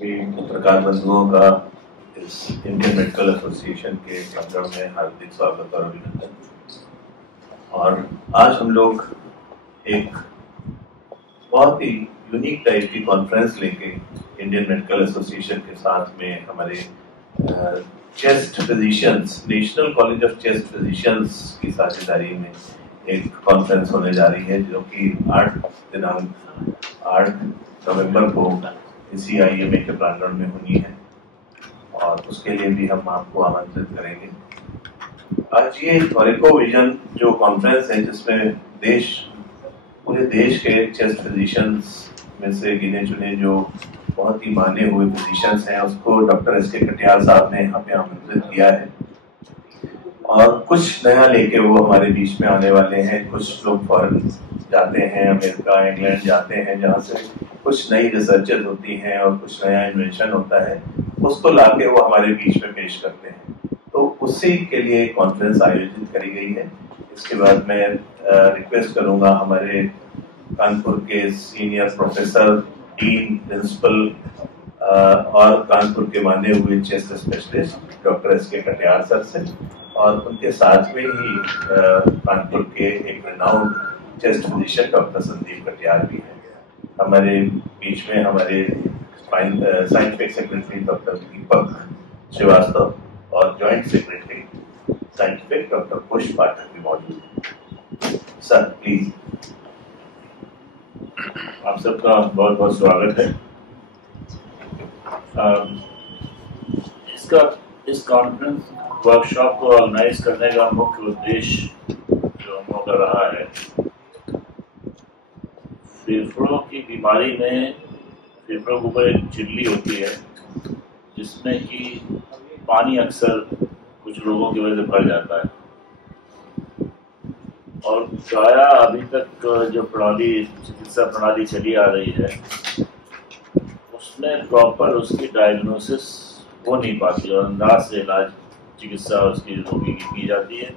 पत्रकार बंधुओं का इस इंडियन मेडिकल एसोसिएशन के प्रांगण में हार्दिक स्वागत और अभिनंदन। और आज हम लोग एक बहुत ही यूनिक टाइप की कॉन्फ्रेंस लेके इंडियन मेडिकल एसोसिएशन के साथ में हमारे chest physicians, national college of chest physicians की साझेदारी में एक कॉन्फ्रेंस होने जा रही है, जो कि 8 नवंबर को इसी IMA के प्रांगण में होनी है और उसके लिए भी हम आपको आमंत्रित करेंगे। आज ये ऑरिको विजन जो कॉन्फ्रेंस है, जिसमें पूरे देश के चेस्ट फिजिशियंस में से गिने चुने जो बहुत ही माने हुए फिजिशियंस हैं, उसको डॉक्टर SK कटियार साहब ने यहाँ पे आमंत्रित किया है और कुछ नया लेके वो हमारे बीच में आने वाले हैं। कुछ लोग फॉरेन जाते हैं, अमेरिका, इंग्लैंड जाते हैं, जहाँ से कुछ नई रिसर्चेस होती हैं और कुछ नया इन्वेंशन होता है, उसको लाके वो हमारे बीच में पेश करते हैं। तो उसी के लिए कॉन्फ्रेंस आयोजित करी गई है। इसके बाद मैं रिक्वेस्ट करूंगा हमारे कानपुर के सीनियर प्रोफेसर, डीन, प्रिंसिपल और कानपुर के माने हुए chest specialist doctor SK Katiyar sir से, और उनके साथ में ही कानपुर के एक renowned chest physician doctor Sandeep Katiyar भी है। हमारे बीच में हमारे साइंटिफिक सेक्रेटरी डॉक्टर दीपक श्रीवास्तव और जॉइंट सेक्रेटरी साइंटिफिक डॉक्टर पुष्प पाठक भी मौजूद है। Sir please. आप सबका बहुत बहुत स्वागत है। इस कॉन्फ्रेंस वर्कशॉप को ऑर्गेनाइज करने का मुख्य उद्देश्य जो हम लोगों का रहा है, फेफड़ों की बीमारी में फेफड़ों के ऊपर एक झिल्ली होती है जिसमें कि पानी अक्सर कुछ लोगों की वजह से भर जाता है। और प्रायः अभी तक जो चिकित्सा प्रणाली चली आ रही है, उसमें प्रॉपर उसकी डायग्नोसिस हो नहीं पाती और अंदाज से इलाज चिकित्सा उसकी रोगी की जाती है,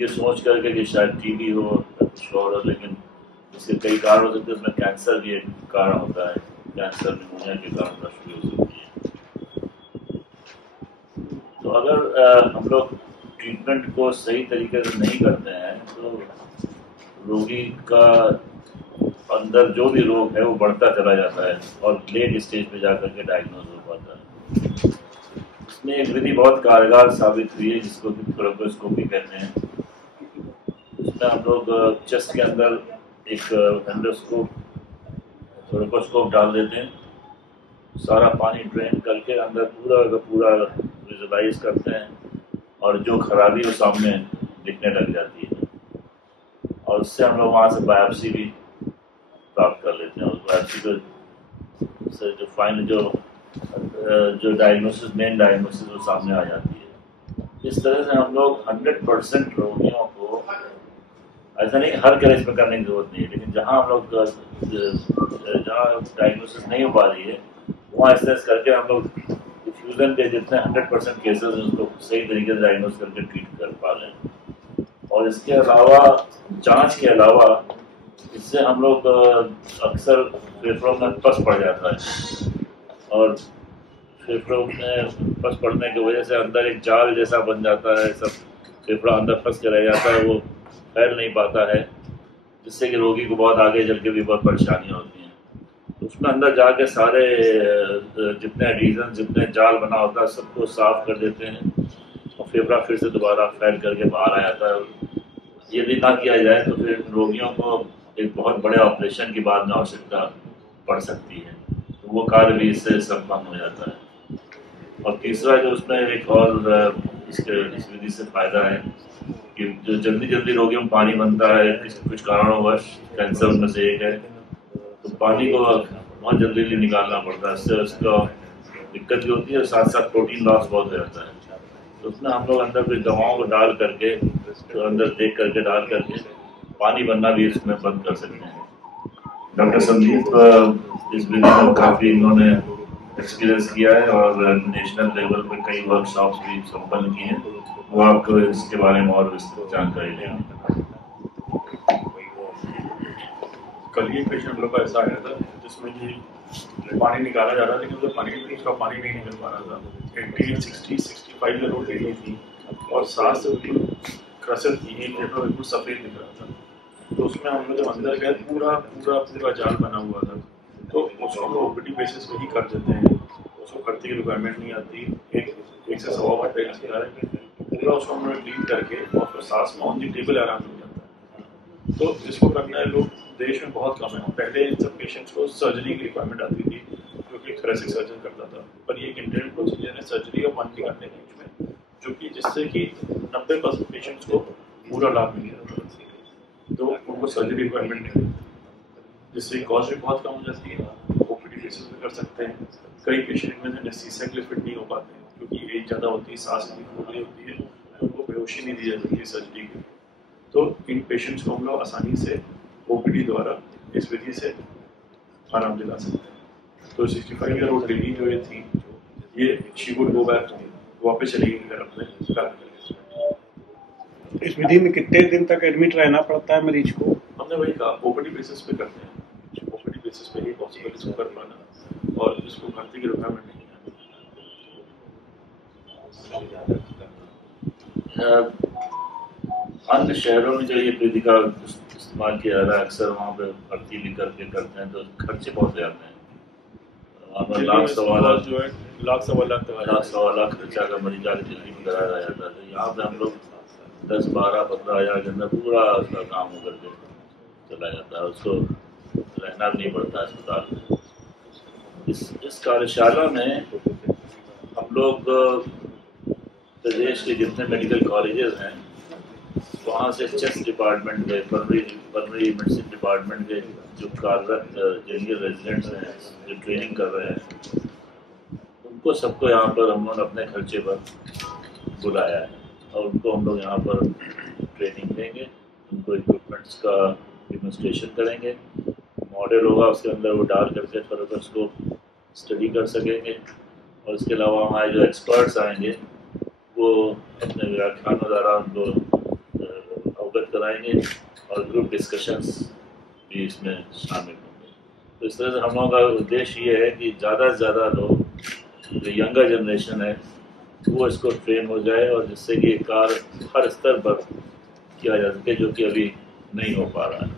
ये सोच करके कि शायद TB हो या कुछ और हो, लेकिन इसके कई कारण हो सकते हैं। उसमें कैंसर भी एक कारण होता है, कैंसर निमोनिया के कारण नष्ट हो सकती है। तो अगर हम लोग ट्रीटमेंट को सही तरीके से नहीं करते हैं तो रोगी का अंदर जो भी रोग है वो बढ़ता चला जाता है और लेट स्टेज पे जाकर के डायग्नोज हो पाता है। इसमें एक विधि बहुत कारगर साबित हुई है जिसको कि थोरेकोस्कोपी कहते हैं। इसमें हम लोग चेस्ट के अंदर एक एंडोस्कोप, थोरेकोस्कोप डाल देते हैं, सारा पानी ड्रेन करके अंदर पूरा का पूरा विजुलाइज करते हैं और जो खराबी वो सामने दिखने लग जाती है। और उससे हम लोग वहाँ से बायोप्सी भी प्राप्त कर लेते हैं। उस बायोप्सी से जो फाइनल जो डायग्नोसिस, मेन डायग्नोसिस वो सामने आ जाती है। इस तरह से हम लोग 100% रोगियों को, ऐसा नहीं हर केस में करने की जरूरत नहीं है, लेकिन जहाँ हम लोग जहाँ डायग्नोसिस नहीं हो पा रही है वहाँ इस तरह करके हम लोग डिफ्यूजन के जितने 100% केसेस उसको सही तरीके से डायग्नोस करके ट्रीट कर पा रहे हैं। और इसके अलावा जांच के अलावा इससे हम लोग अक्सर फेफड़ों में पस पड़ जाता है और फेफड़ों में पस पड़ने की वजह से अंदर एक जाल जैसा बन जाता है, सब फेफड़ा अंदर फंस के रह जाता है, वो फैल नहीं पाता है, जिससे कि रोगी को बहुत आगे चल के भी बहुत परेशानियाँ होती हैं। तो उसमें अंदर जाके सारे जितने रीजन, जितने जाल बना होता है सबको साफ कर देते हैं और फेफड़ा फिर से दोबारा फैल करके बाहर आ जाता है। यदि ना किया जाए तो फिर रोगियों को एक बहुत बड़े ऑपरेशन की बाद में आवश्यकता पड़ सकती है, तो वो कार्य भी इससे संपन्न हो जाता है। और तीसरा जो उसमें एक और इस विधि से फायदा है कि जो जल्दी रोगियों में पानी बनता है कुछ कारणोंवश, कैंसर उनमें से एक है, तो पानी को बहुत जल्दी निकालना पड़ता है, इससे उसका दिक्कत भी होती है और साथ साथ प्रोटीन लॉस बहुत हो जाता है। तो उसमें हम लोग अंदर कुछ दवाओं को डाल करके, तो अंदर देख करके डाल करके पानी बनना भी इसमें बंद कर सकते हैं। डॉक्टर संदीप इस विधि में काफ़ी इन्होंने एक्सपीरियंस किया है और नेशनल लेवल पर कई वर्कशॉप्स भी संपन्न किए हैं, वो आपको इसके बारे में और विस्तृत जानकारी देंगे। कल ये पेशेंट लोग का ऐसा आया था जिसमें कि पानी निकाला जा रहा है, लेकिन उधर पानी उसका पानी नहीं निकल पा रहा था। 80, 60, 65 ईयर ओल्ड लेडी थी और सांस बिल्कुल क्रसर थी, एक पेपर बिल्कुल सफ़ेद दिख रहा था। तो उसमें हम लोग जब अंदर गए पूरा जाल बना हुआ था। तो उसको हम लोग ओपीडी बेसिस पे ही कर देते हैं, उसको करने की रिक्वायरमेंट नहीं आती। एक से सवा घंटे लगता है, पूरा उसको हम लोग क्लीन करके और उसको सांस में ऑन दी टेबल आराम मिल जाता है। तो जिसको करना है लोग देश में बहुत कम है। पहले इन सब पेशेंट्स को सर्जरी की रिक्वायरमेंट आती थी, जो कि थोरेसिक सर्जन करता था, पर ये एक इंटरनल प्रोसीजर है सर्जरी और मन करने के बीच में, जो कि जिससे कि 90% पेशेंट्स को पूरा लाभ मिल जाता है। तो उनको सर्जरी रिक्वायरमेंट नहीं है, जिससे कॉस्ट भी बहुत कम हो जाती है। ओपीडी बेसिस पे कर सकते हैं। कई पेशेंट में एनेस्थीसिया के लिए फिट नहीं हो पाते हैं, क्योंकि एज ज़्यादा होती है, सांस नहीं फूल रही होती है, तो उनको बेहोशी नहीं दी जाती है सर्जरी के लिए। तो इन पेशेंट्स को हम लोग आसानी से ओपीडी द्वारा इस विधि से आराम दिला सकते हैं। तो 65 ईयर ओल्ड लेडी जो ये थी, ये शी वुड गो बैक, वापस चलेगी घर अपने घर। इस विधि में कितने दिन तक एडमिट रहना पड़ता है मरीज को? हमने वही कहा, ओपीडी बेसिस पे करते हैं, ओपीडी बेसिस पे ही पॉसिबल इसको कर पाना, और इसको भर्ती की रिक्वायरमेंट नहीं है। अन्य शहरों में जो ये विधि का इस्तेमाल किया जा रहा है, अक्सर वहाँ पे भर्ती भी करके करते हैं, तो खर्चे बहुत ज़्यादा हैं। वहाँ पर लाख सवा लाख खर्चा का मरीज आगे दिल्ली में कराया जाता है। तो यहाँ पे हम लोग 10-12-15 हज़ार के अंदर पूरा उसका काम होकर के चला जाता है, उसको रहना भी नहीं पड़ता अस्पताल में। इस कार्यशाला में हम लोग प्रदेश के जितने मेडिकल कॉलेजेस हैं, वहाँ से चेस्ट डिपार्टमेंट के, पल्मोनरी मेडिसिन डिपार्टमेंट के जो कार्यरत जूनियर रेजिडेंट्स हैं, जो ट्रेनिंग कर रहे हैं, उनको सबको यहाँ पर हम लोग अपने खर्चे पर बुलाया है, और उनको हम लोग यहाँ पर ट्रेनिंग देंगे। उनको इक्विपमेंट्स का डेमोन्स्ट्रेशन करेंगे, मॉडल होगा, उसके अंदर वो डाल करके थोड़ा उसको स्टडी कर सकेंगे। और इसके अलावा हमारे जो एक्सपर्ट्स आएंगे, वो अपने व्याख्यानों द्वारा उनको अवगत कराएंगे, और ग्रुप डिस्कशंस भी इसमें शामिल होंगे। तो इस तरह से हम लोगों का उद्देश्य ये है कि ज़्यादा से ज़्यादा लोग, जो यंगर जनरेशन है, वो इसको ट्रेन हो जाए, और जिससे कि कार्य हर स्तर पर किया जा सके, जो कि अभी नहीं हो पा रहा है।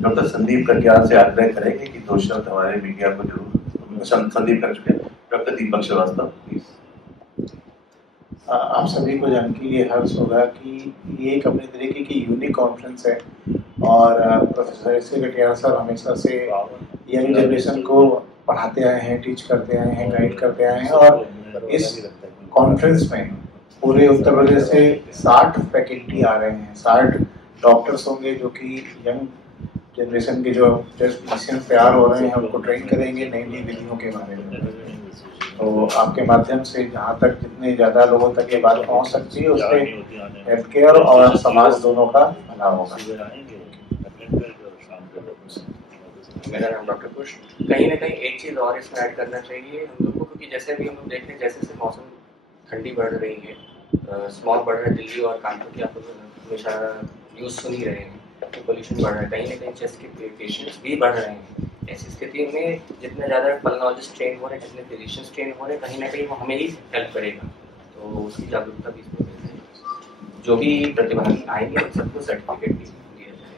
डॉक्टर संदीप कटियार से आग्रह करेंगे कि दो शब्द हमारे मीडिया को जरूर। संदीप कर चुके, डॉक्टर दीपक श्रीवास्तव प्लीज। आप सभी को जान के ये हर्ष होगा कि ये एक अपने तरीके की यूनिक कॉन्फ्रेंस है, और प्रोफेसर एस.के. कटियार सर हमेशा से यंग जनरेशन को पढ़ाते आए हैं, टीच करते आए हैं, गाइड करते आए हैं। और इस कॉन्फ्रेंस में पूरे उत्तर प्रदेश से 60 फैकल्टी आ रहे हैं, 60 डॉक्टर्स होंगे जो कि यंग जनरेशन के जो फिजिशियन तैयार हो रहे हैं उनको ट्रेन करेंगे नई नई विधियों के बारे में। तो आपके माध्यम से जहाँ तक जितने ज़्यादा लोगों तक ये बात पहुँच सकती है, उससे हेल्थ केयर और समाज दोनों का भला होगा। मेरा नाम डॉक्टर कुश। कहीं ना कहीं एक चीज़ और इसमें ऐड करना चाहिए हम लोग को, क्योंकि जैसे भी हम लोग देख रहे हैं, जैसे जैसे मौसम ठंडी बढ़ रही है, स्मॉग बढ़ रहा है, दिल्ली और कानपुर की आप लोग हमेशा न्यूज़ सुन ही रहे हैं कि पोल्यूशन बढ़ रहा है, कहीं ना कहीं चेस्ट के पेशेंट्स भी बढ़ रहे हैं। ऐसी स्थिति में जितने ज़्यादा पल्मोनोलॉजिस्ट ट्रेन हो रहे हैं, जितने फिजिशियंस ट्रेन हो रहे हैं, कहीं ना कहीं वो हमें ही हेल्प करेगा। तो उसकी जागरूकता भी इसमें मिल जाएगी। जो भी प्रतिभागी आएंगे उन सबको सर्टिफिकेट भी दिया जाएगा।